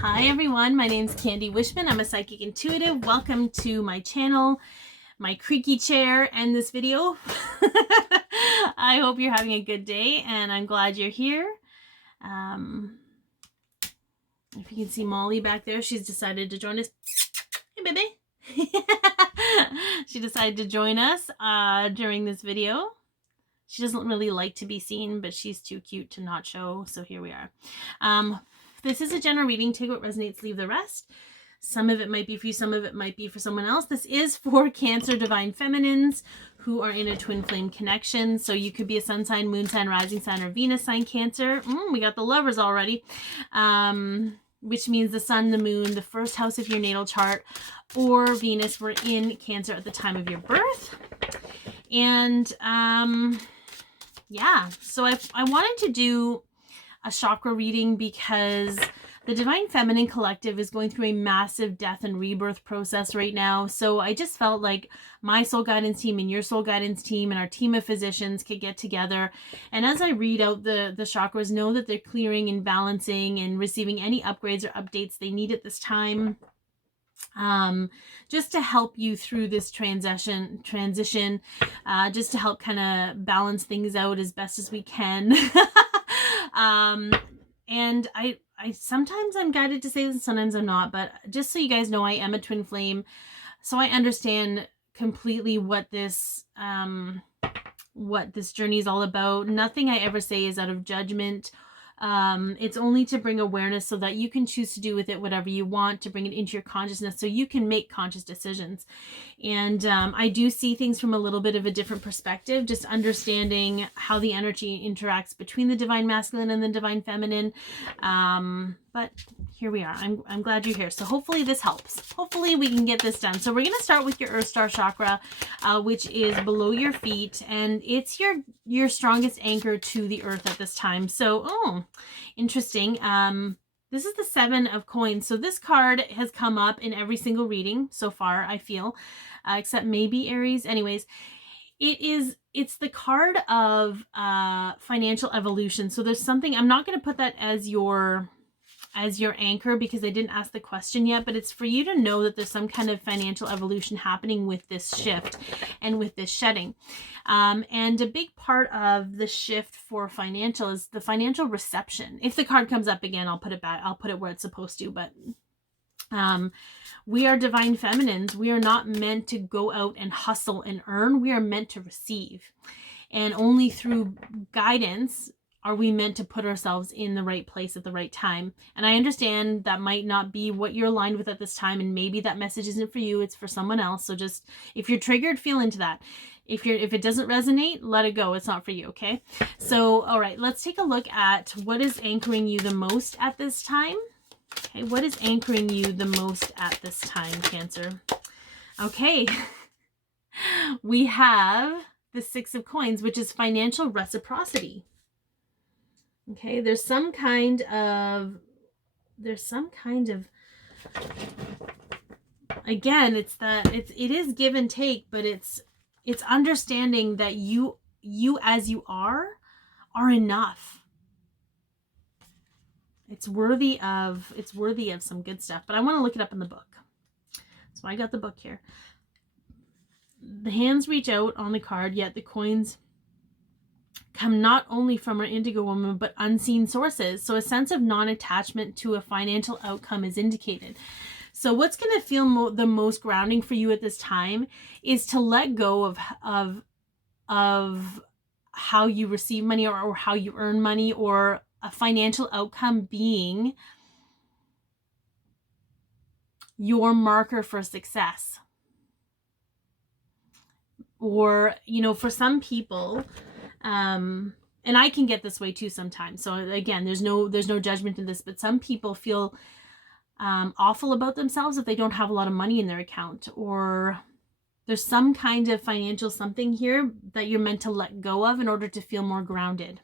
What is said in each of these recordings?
Hi everyone, my name's Candi Wishman. I'm a psychic intuitive. Welcome to my channel, my creaky chair, and this video. I hope you're having a good day and I'm glad you're here. If you can see Molly back there, she's decided to join us. Hey baby. She decided to join us during this video. She doesn't really like to be seen, but she's too cute to not show, so here we are. This is a general reading. Take what resonates, leave the rest. Some of it might be for you, some of it might be for someone else. This is for Cancer Divine Feminines who are in a twin flame connection. So you could be a sun sign, moon sign, rising sign, or Venus sign Cancer. We got the lovers already, which means the sun, the moon, the first house of your natal chart, or Venus were in Cancer at the time of your birth. And yeah, so I wanted to do a chakra reading because the Divine Feminine Collective is going through a massive death and rebirth process right now. So I just felt like my soul guidance team and your soul guidance team and our team of physicians could get together. And as I read out the chakras, know that they're clearing and balancing and receiving any upgrades or updates they need at this time. Just to help you through this transition, just to help kind of balance things out as best as we can. And I sometimes I'm guided to say this, sometimes I'm not, but just so you guys know, I am a twin flame, so I understand completely what this journey is all about. Nothing I ever say is out of judgment. It's only to bring awareness so that you can choose to do with it whatever you want, to bring it into your consciousness so you can make conscious decisions. And I do see things from a little bit of a different perspective, just understanding how the energy interacts between the divine masculine and the divine feminine. But here we are. I'm glad you're here. So hopefully this helps. Hopefully we can get this done. So we're going to start with your Earth Star chakra, which is below your feet, and it's your strongest anchor to the earth at this time. So, interesting. This is the 7 of coins. So this card has come up in every single reading so far, I feel, except maybe Aries. Anyways, it's the card of financial evolution. So there's something, I'm not going to put that as your anchor because I didn't ask the question yet, but it's for you to know that there's some kind of financial evolution happening with this shift and with this shedding. And a big part of the shift for financial is the financial reception. If the card comes up again, I'll put it back. I'll put it where it's supposed to, but we are divine feminines. We are not meant to go out and hustle and earn. We are meant to receive. And only through guidance are we meant to put ourselves in the right place at the right time. And I understand that might not be what you're aligned with at this time, and maybe that message isn't for you, it's for someone else. So just, if you're triggered, feel into that. If it doesn't resonate, let it go. It's not for you, okay? So, all right, let's take a look at what is anchoring you the most at this time. Okay, what is anchoring you the most at this time, Cancer? Okay, we have the 6 of coins, which is financial reciprocity. Okay, there's some kind of, again, it is give and take, but it's understanding that you as you are enough. It's worthy of some good stuff, but I want to look it up in the book. So I got the book here. The hands reach out on the card, yet the coins come not only from our indigo woman, but unseen sources. So a sense of non-attachment to a financial outcome is indicated. So what's going to feel the most grounding for you at this time is to let go of how you receive money or how you earn money, or a financial outcome being your marker for success. Or, for some people, and I can get this way too sometimes. So again, there's no judgment in this, but some people feel awful about themselves if they don't have a lot of money in their account, or there's some kind of financial something here that you're meant to let go of in order to feel more grounded.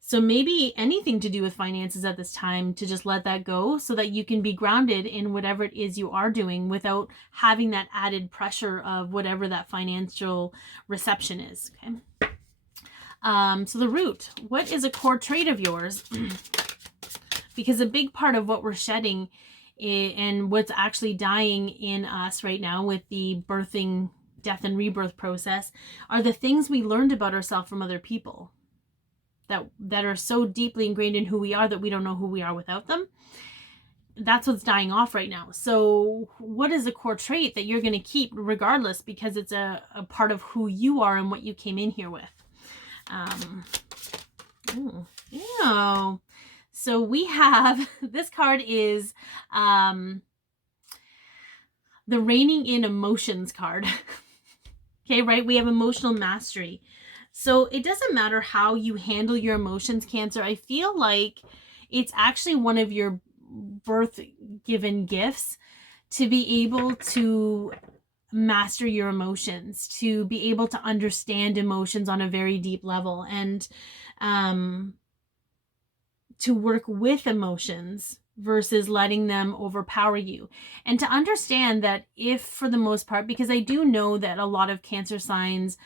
So maybe anything to do with finances at this time, to just let that go so that you can be grounded in whatever it is you are doing without having that added pressure of whatever that financial reception is. Okay. So the root, what is a core trait of yours? because a big part of what we're shedding and what's actually dying in us right now with the birthing, death, and rebirth process are the things we learned about ourselves from other people that are so deeply ingrained in who we are that we don't know who we are without them. That's what's dying off right now. So what is a core trait that you're going to keep regardless, because it's a part of who you are and what you came in here with? So we have, this card is the Reining in Emotions card. Okay, right? We have emotional mastery. So it doesn't matter how you handle your emotions, Cancer. I feel like it's actually one of your birth given gifts to be able to master your emotions, to be able to understand emotions on a very deep level, and to work with emotions versus letting them overpower you. And to understand that if, for the most part, because I do know that a lot of Cancer signs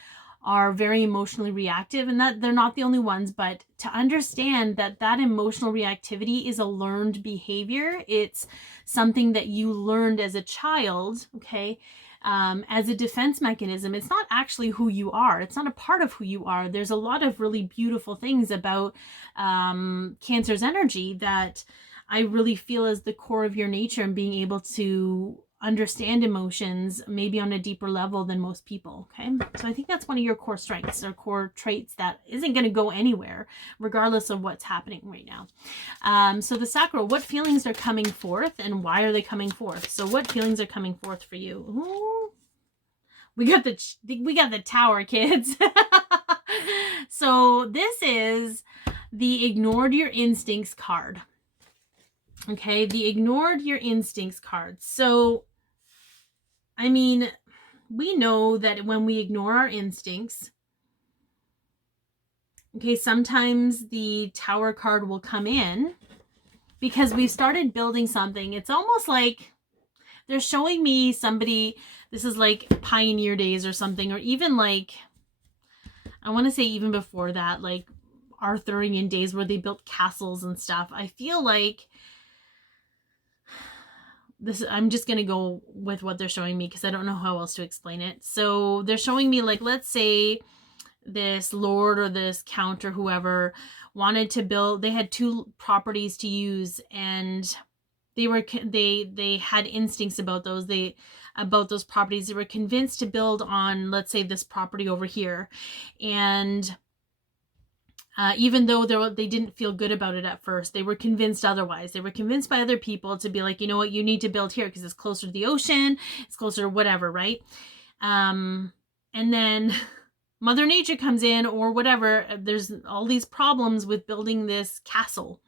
are very emotionally reactive, and that they're not the only ones, but to understand that that emotional reactivity is a learned behavior. It's something that you learned as a child, okay, as a defense mechanism. It's not actually who you are. It's not a part of who you are. There's a lot of really beautiful things about Cancer's energy that I really feel is the core of your nature, and being able to understand emotions maybe on a deeper level than most people. Okay, so I think that's one of your core strengths or core traits that isn't going to go anywhere regardless of what's happening right now. So the sacral, what feelings are coming forth and why are they coming forth? So what feelings are coming forth for you? Ooh, we got the Tower, kids. So this is the Ignored Your Instincts card. Okay, the Ignored Your Instincts card. So I mean, we know that when we ignore our instincts, okay, sometimes the Tower card will come in because we've started building something. It's almost like they're showing me somebody, this is like pioneer days or something, or even like, I want to say even before that, like Arthurian days where they built castles and stuff. I feel like this, I'm just going to go with what they're showing me because I don't know how else to explain it. So they're showing me, like, let's say this lord or this count or whoever wanted to build, they had 2 properties to use, and they had instincts about those, about those properties. They were convinced to build on, let's say, this property over here, and even though they didn't feel good about it at first, they were convinced otherwise. They were convinced by other people to be like, you know what, you need to build here because it's closer to the ocean, it's closer to whatever, right? And then Mother Nature comes in or whatever. There's all these problems with building this castle.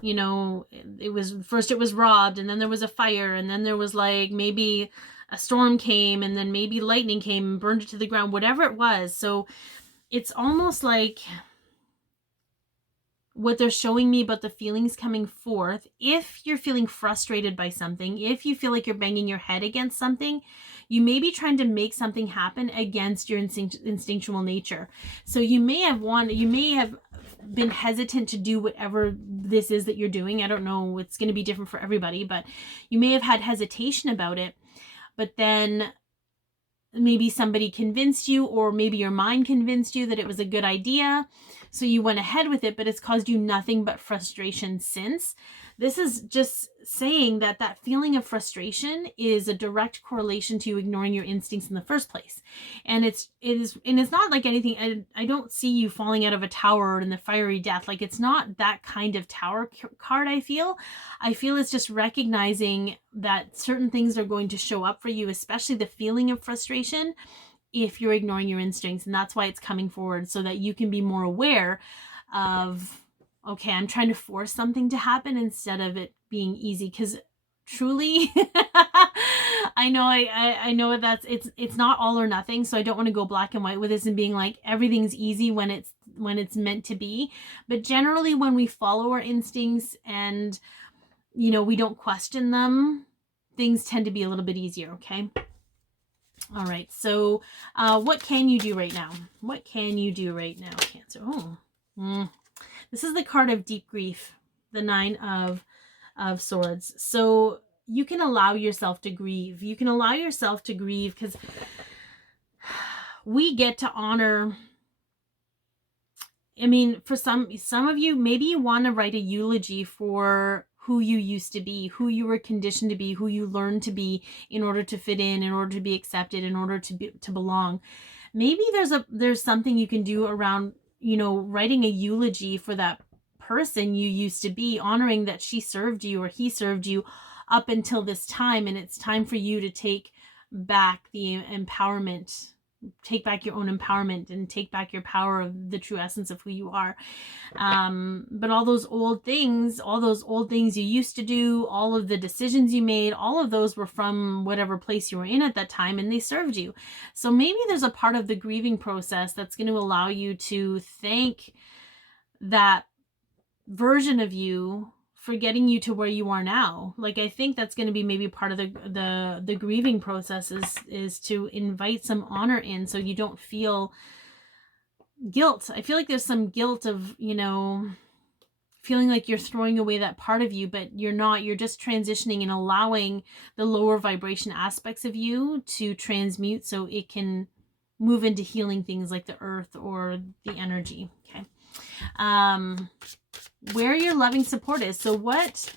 You know, it was robbed, and then there was a fire, and then there was like maybe a storm came, and then maybe lightning came and burned it to the ground, whatever it was. So it's almost like what they're showing me about the feelings coming forth. If you're feeling frustrated by something, if you feel like you're banging your head against something, you may be trying to make something happen against your instinctual nature. So you may have been hesitant to do whatever this is that you're doing. I don't know, it's going to be different for everybody, but you may have had hesitation about it. But then maybe somebody convinced you, or maybe your mind convinced you that it was a good idea. So you went ahead with it, but it's caused you nothing but frustration since. This is just saying that that feeling of frustration is a direct correlation to you ignoring your instincts in the first place. And it's not like anything. I don't see you falling out of a tower or in the fiery death. Like, it's not that kind of Tower card. I feel it's just recognizing that certain things are going to show up for you, especially the feeling of frustration, if you're ignoring your instincts. And that's why it's coming forward, so that you can be more aware of, okay, I'm trying to force something to happen instead of it being easy. Because truly, I know that's, it's not all or nothing. So I don't want to go black and white with this and being like everything's easy when it's meant to be. But generally, when we follow our instincts and, you know, we don't question them, things tend to be a little bit easier. Okay. All right. So what can you do right now? What can you do right now, Cancer? This is the card of deep grief. the Nine of Swords. So you can allow yourself to grieve. You can allow yourself to grieve because we get to honor. I mean, for some of you, maybe you want to write a eulogy for who you used to be, who you were conditioned to be, who you learned to be in order to fit in order to be accepted, in order to belong. Maybe there's something you can do around, writing a eulogy for that person you used to be, honoring that she served you or he served you up until this time, and it's time for you to take back the empowerment, take back your own empowerment and take back your power of the true essence of who you are. But all those old things you used to do, all of the decisions you made, all of those were from whatever place you were in at that time, and they served you. So maybe there's a part of the grieving process that's going to allow you to thank that version of you for getting you to where you are now. Like, I think that's going to be maybe part of the grieving process is to invite some honor in, so you don't feel guilt. I feel like there's some guilt of, feeling like you're throwing away that part of you, but you're not. You're just transitioning and allowing the lower vibration aspects of you to transmute so it can move into healing things like the earth or the energy. Okay. Where your loving support is. So what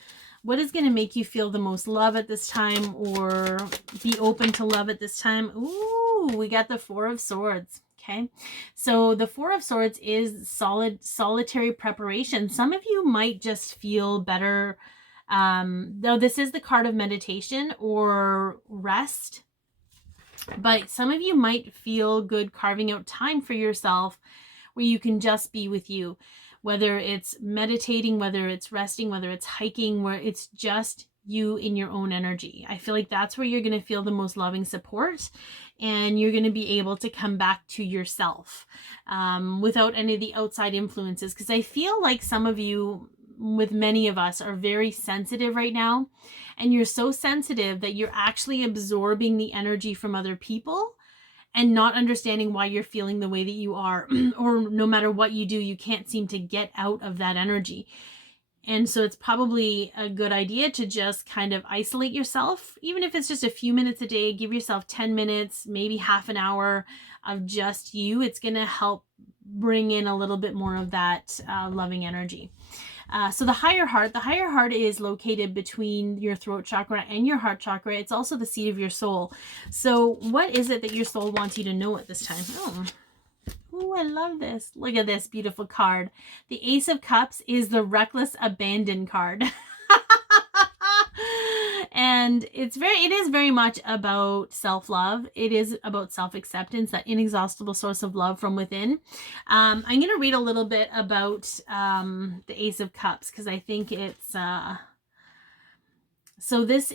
is going to make you feel the most love at this time, or be open to love at this time? Ooh, we got the Four of Swords. Okay. So the Four of Swords is solitary preparation. Some of you might just feel better. Though this is the card of meditation or rest, but some of you might feel good carving out time for yourself where you can just be with you. Whether it's meditating, whether it's resting, whether it's hiking, where it's just you in your own energy. I feel like that's where you're going to feel the most loving support, and you're going to be able to come back to yourself without any of the outside influences. Because I feel like some of you, with many of us, are very sensitive right now, and you're so sensitive that you're actually absorbing the energy from other people and not understanding why you're feeling the way that you are, or no matter what you do, you can't seem to get out of that energy. And so it's probably a good idea to just kind of isolate yourself, even if it's just a few minutes a day. Give yourself 10 minutes, maybe half an hour of just you. It's going to help bring in a little bit more of that loving energy. So the higher heart is located between your throat chakra and your heart chakra. It's also the seat of your soul. So what is it that your soul wants you to know at this time? Oh, I love this. Look at this beautiful card. The Ace of Cups is the reckless abandon card. And it is very much about self-love. It is about self-acceptance, that inexhaustible source of love from within. I'm going to read a little bit about the Ace of Cups, because I think it's... So this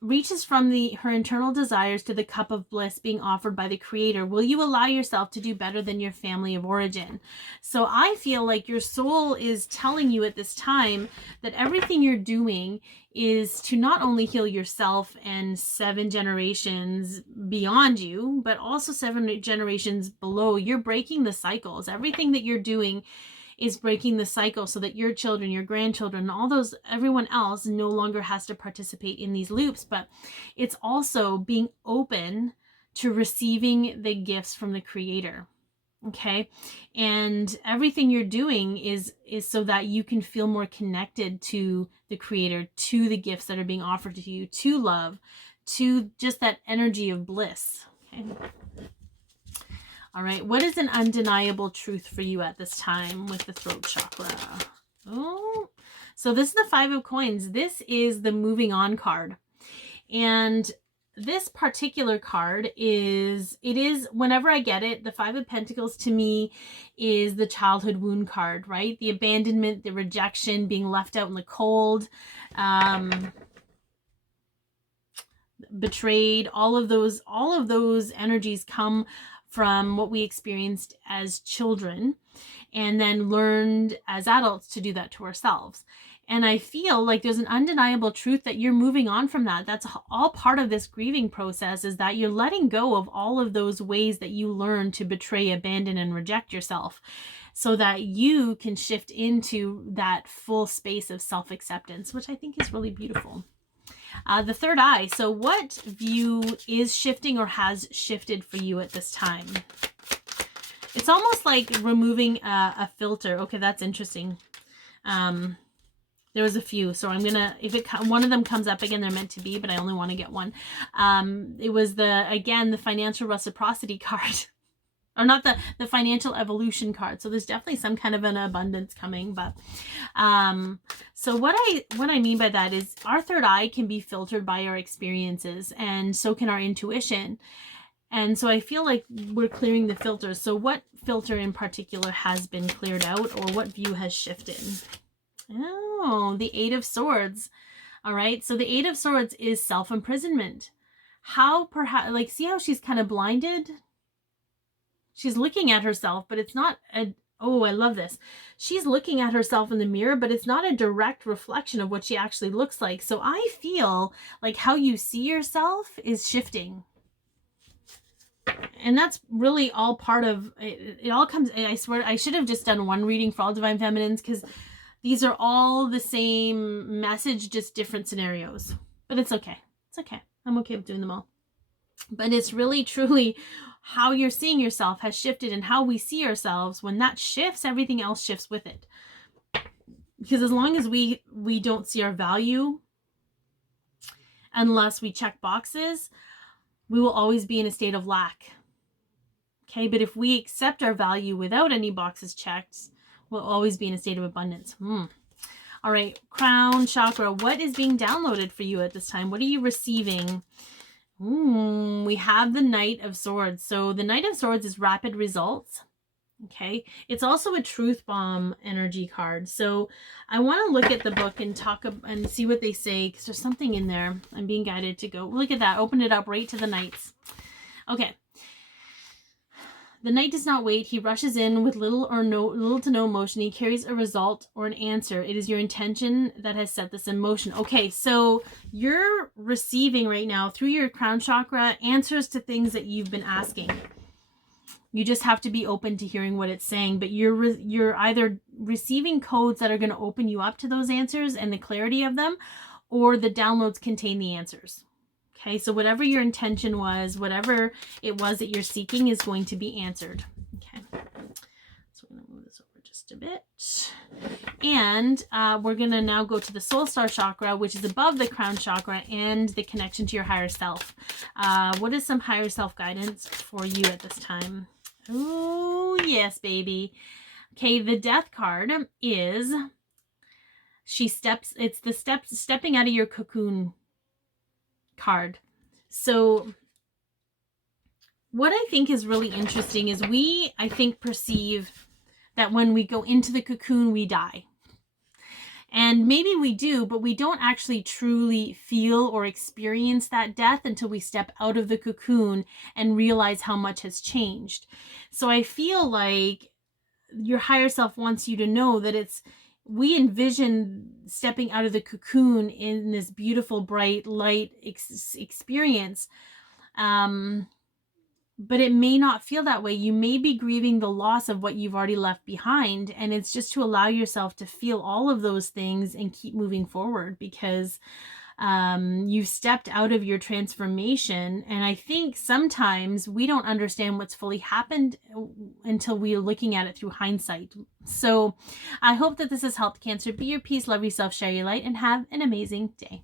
reaches from her internal desires to the cup of bliss being offered by the Creator. Will you allow yourself to do better than your family of origin? So I feel like your soul is telling you at this time that everything you're doing is to not only heal yourself and 7 generations beyond you, but also 7 generations below. You're breaking the cycles. Everything that you're doing is breaking the cycle so that your children, your grandchildren, everyone else no longer has to participate in these loops. But it's also being open to receiving the gifts from the Creator. Okay. And everything you're doing is so that you can feel more connected to the Creator, to the gifts that are being offered to you, to love, to just that energy of bliss. Okay. All right, what is an undeniable truth for you at this time with the throat chakra? Oh, so this is the 5 of Coins. This is the moving on card. And this particular card whenever I get it, the 5 of Pentacles to me is the childhood wound card, right? The abandonment, the rejection, being left out in the cold, betrayed, all of those energies come from what we experienced as children and then learned as adults to do that to ourselves. And I feel like there's an undeniable truth that you're moving on from that. That's all part of this grieving process, is that you're letting go of all of those ways that you learned to betray, abandon, and reject yourself. so that you can shift into that full space of self-acceptance, which I think is really beautiful. The third eye. So what view is shifting or has shifted for you at this time? It's almost like removing a filter. Okay, that's interesting. There was a few, so I'm gonna, if one of them comes up again, they're meant to be, but I only want to get one. It was the financial reciprocity card. Or not the financial evolution card. So there's definitely some kind of an abundance coming. But so what I mean by that is our third eye can be filtered by our experiences, and so can our intuition. And so I feel like we're clearing the filters. So what filter in particular has been cleared out, or what view has shifted? Oh, the Eight of Swords. All right. So the Eight of Swords is self-imprisonment. How perhaps, like, see how she's kind of blinded? She's looking at herself, but it's not oh, I love this. She's looking at herself in the mirror, but it's not a direct reflection of what she actually looks like. So I feel like how you see yourself is shifting. And that's really all part of it. It all comes, I swear, I should have just done one reading for all Divine Feminines, because these are all the same message, just different scenarios. But it's okay. It's okay. I'm okay with doing them all. But it's really, truly how you're seeing yourself has shifted, and how we see ourselves. When that shifts, everything else shifts with it. Because as long as we don't see our value, unless we check boxes, we will always be in a state of lack. Okay, but if we accept our value without any boxes checked, we'll always be in a state of abundance. All right, crown chakra. What is being downloaded for you at this time? What are you receiving? We have the Knight of Swords. So the Knight of Swords is rapid results. Okay. It's also a truth bomb energy card. So I want to look at the book and talk and see what they say, because there's something in there. I'm being guided to go look at that. Open it up right to the Knights. Okay. The Knight does not wait. He rushes in with little to no motion. He carries a result or an answer. It is your intention that has set this in motion. Okay, so you're receiving right now through your crown chakra answers to things that you've been asking. You just have to be open to hearing what it's saying. But you're either receiving codes that are going to open you up to those answers and the clarity of them, or the downloads contain the answers. Okay, so whatever your intention was, whatever it was that you're seeking is going to be answered. Okay, so we're going to move this over just a bit. And we're going to now go to the soul star chakra, which is above the crown chakra, and the connection to your higher self. What is some higher self guidance for you at this time? Oh, yes, baby. Okay, the death card is it's the stepping out of your cocoon card. So what I think is really interesting is I think perceive that when we go into the cocoon, we die. And maybe we do, but we don't actually truly feel or experience that death until we step out of the cocoon and realize how much has changed. So I feel like your higher self wants you to know that we envision stepping out of the cocoon in this beautiful, bright, light experience. But it may not feel that way. You may be grieving the loss of what you've already left behind. And it's just to allow yourself to feel all of those things and keep moving forward, because you've stepped out of your transformation. And I think sometimes we don't understand what's fully happened until we're looking at it through hindsight. So I hope that this has helped, Cancer. Be your peace, love yourself, share your light, and have an amazing day.